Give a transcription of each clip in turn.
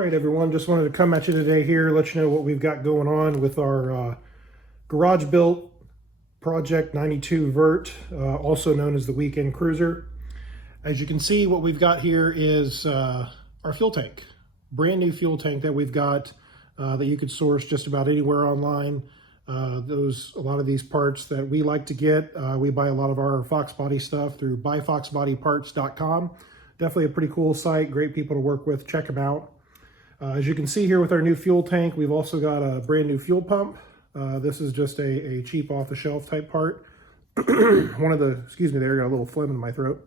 right, everyone, just wanted to come at you today here, let you know what we've got going on with our garage built Project 92 Vert, also known as the Weekend Cruiser. As you can see, what we've got here is our fuel tank, brand new fuel tank that we've got that you could source just about anywhere online. A lot of these parts that we like to get, we buy a lot of our Fox Body stuff through BuyFoxBodyParts.com. Definitely a pretty cool site, great people to work with, check them out. As you can see here with our new fuel tank, we've also got a brand new fuel pump. This is just a cheap off-the-shelf type part. Excuse me there, got a little phlegm in my throat.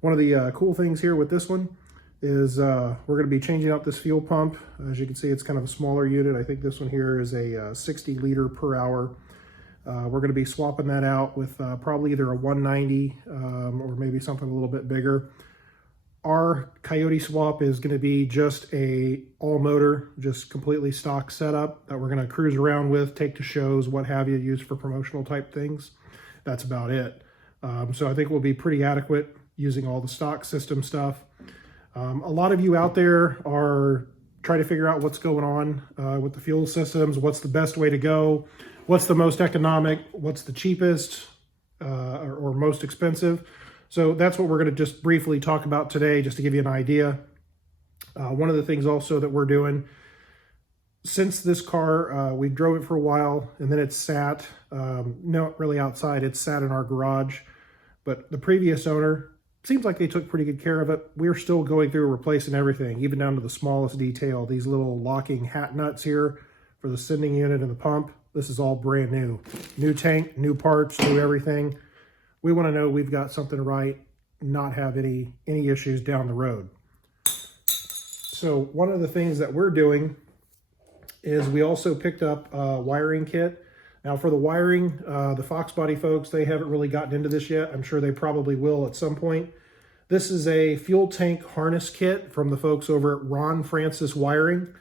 One of the cool things here with this one is we're going to be changing out this fuel pump. As you can see, it's kind of a smaller unit. I think this one here is a 60 liter per hour. We're going to be swapping that out with probably either a 190 or maybe something a little bit bigger. Our Coyote swap is going to be just a all motor, just completely stock setup that we're going to cruise around with, take to shows, what have you, use for promotional type things. That's about it. So I think we'll be pretty adequate using all the stock system stuff. A lot of you out there are trying to figure out what's going on with the fuel systems, what's the best way to go, what's the most economic, what's the cheapest or most expensive. So that's what we're going to just briefly talk about today, just to give you an idea. One of the things also that we're doing, since this car, we drove it for a while and then it sat, not really outside, it sat in our garage. But the previous owner, seems like they took pretty good care of it. We're still going through replacing everything, even down to the smallest detail. These little locking hat nuts here for the sending unit and the pump, this is all brand new. New tank, new parts, new everything. We want to know we've got something right, not have any issues down the road. So one of the things that we're doing is we also picked up a wiring kit. Now for the wiring, the Fox Body folks, they haven't really gotten into this yet. I'm sure they probably will at some point. This is a fuel tank harness kit from the folks over at Ron Francis Wiring.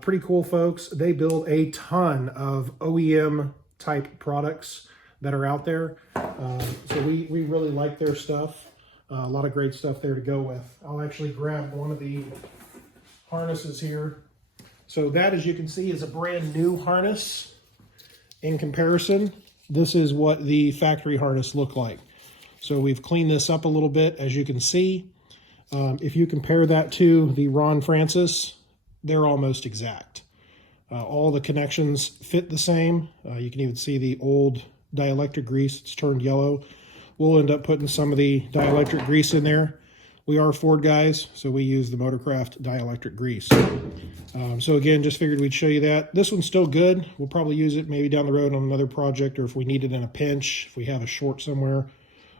Pretty cool folks. They build a ton of OEM type products that are out there. So we really like their stuff. A lot of great stuff there to go with. I'll actually grab one of the harnesses here. So that, as you can see, is a brand new harness. In comparison, this is what the factory harness looked like. So we've cleaned this up a little bit, as you can see. If you compare that to the Ron Francis, they're almost exact. All the connections fit the same. You can even see the old dielectric grease, it's turned yellow. We'll end up putting some of the dielectric grease in there. We are Ford guys, so we use the Motorcraft dielectric grease. So again, just figured we'd show you that. This one's still good. We'll probably use it maybe down the road on another project, or if we need it in a pinch, if we have a short somewhere.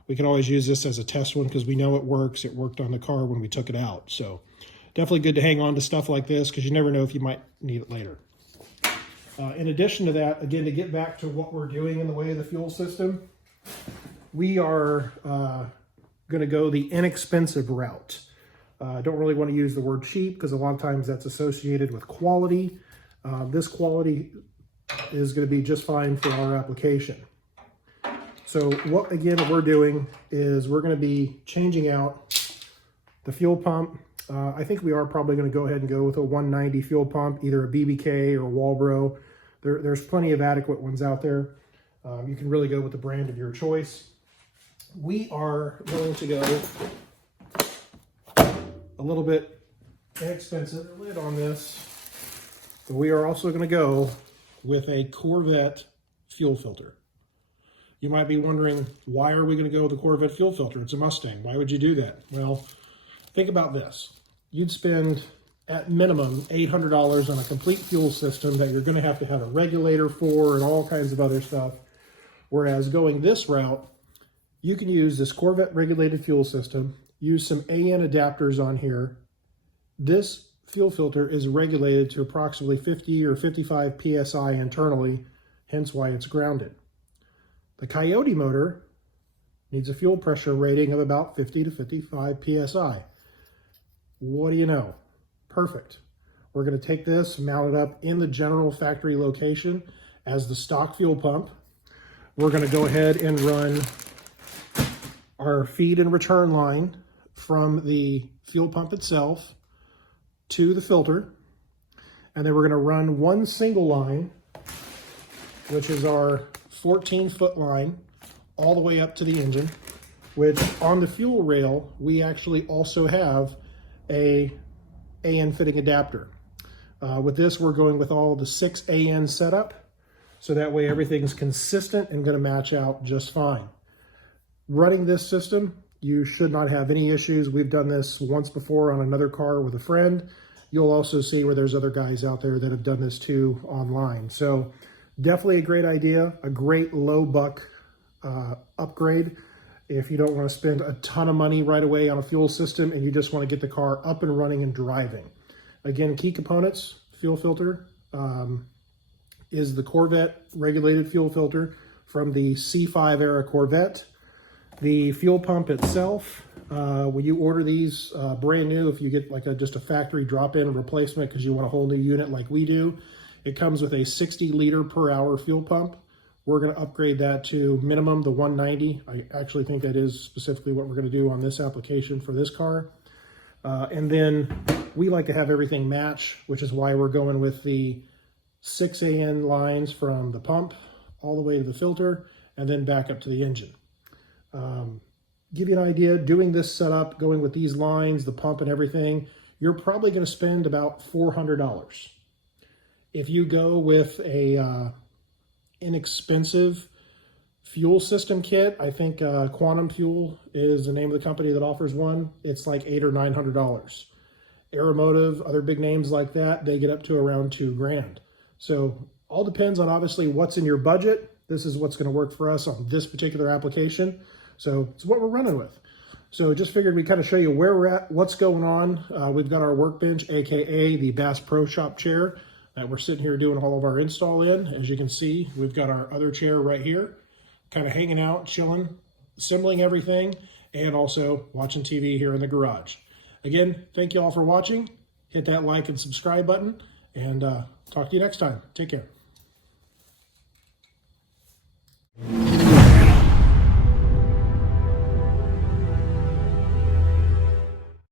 We can always use this as a test one because we know it works. It worked on the car when we took it out. So definitely good to hang on to stuff like this because you never know if you might need it later. In addition to that, again, to get back to what we're doing in the way of the fuel system, we are going to go the inexpensive route. I don't really want to use the word cheap because a lot of times that's associated with quality. This quality is going to be just fine for our application. So what, again, we're doing is we're going to be changing out the fuel pump. I think we are probably going to go ahead and go with a 190 fuel pump, either a BBK or Walbro. There's plenty of adequate ones out there. You can really go with the brand of your choice. We are going to go a little bit inexpensive lid on this, but we are also going to go with a Corvette fuel filter. You might be wondering, why are we going to go with a Corvette fuel filter? It's a Mustang. Why would you do that? Well, think about this. You'd spend at minimum $800 on a complete fuel system that you're going to have a regulator for and all kinds of other stuff. Whereas going this route, you can use this Corvette regulated fuel system, use some AN adapters on here. This fuel filter is regulated to approximately 50 or 55 PSI internally, hence why it's grounded. The Coyote motor needs a fuel pressure rating of about 50 to 55 PSI. What do you know? Perfect. We're going to take this, mount it up in the general factory location as the stock fuel pump. We're going to go ahead and run our feed and return line from the fuel pump itself to the filter, and then we're going to run one single line, which is our 14-foot line, all the way up to the engine, which on the fuel rail, we actually also have a AN fitting adapter. With this, we're going with all the 6 AN setup, so that way everything's consistent and going to match out just fine. Running this system, you should not have any issues. We've done this once before on another car with a friend. You'll also see where there's other guys out there that have done this too online. So definitely a great idea, a great low buck upgrade. If you don't want to spend a ton of money right away on a fuel system and you just want to get the car up and running and driving. Again, key components, fuel filter, is the Corvette regulated fuel filter from the C5 era Corvette. The fuel pump itself, when you order these brand new, if you get like just a factory drop-in replacement because you want a whole new unit like we do, it comes with a 60 liter per hour fuel pump. We're going to upgrade that to minimum the 190. I actually think that is specifically what we're going to do on this application for this car. And then we like to have everything match, which is why we're going with the 6 AN lines from the pump all the way to the filter and then back up to the engine. Give you an idea, doing this setup, going with these lines, the pump and everything, you're probably going to spend about $400. If you go with a inexpensive fuel system kit, I think Quantum Fuel is the name of the company that offers one. It's like $800 or $900. Aeromotive, other big names like that, they get up to around $2,000. So all depends on obviously what's in your budget. This is what's going to work for us on this particular application. So it's what we're running with. So just figured we'd kind of show you where we're at, what's going on. We've got our workbench, AKA the Bass Pro Shop chair that we're sitting here doing all of our install in. As you can see, we've got our other chair right here, kind of hanging out, chilling, assembling everything, and also watching TV here in the garage. Again, thank you all for watching. Hit that like and subscribe button, and talk to you next time. Take care.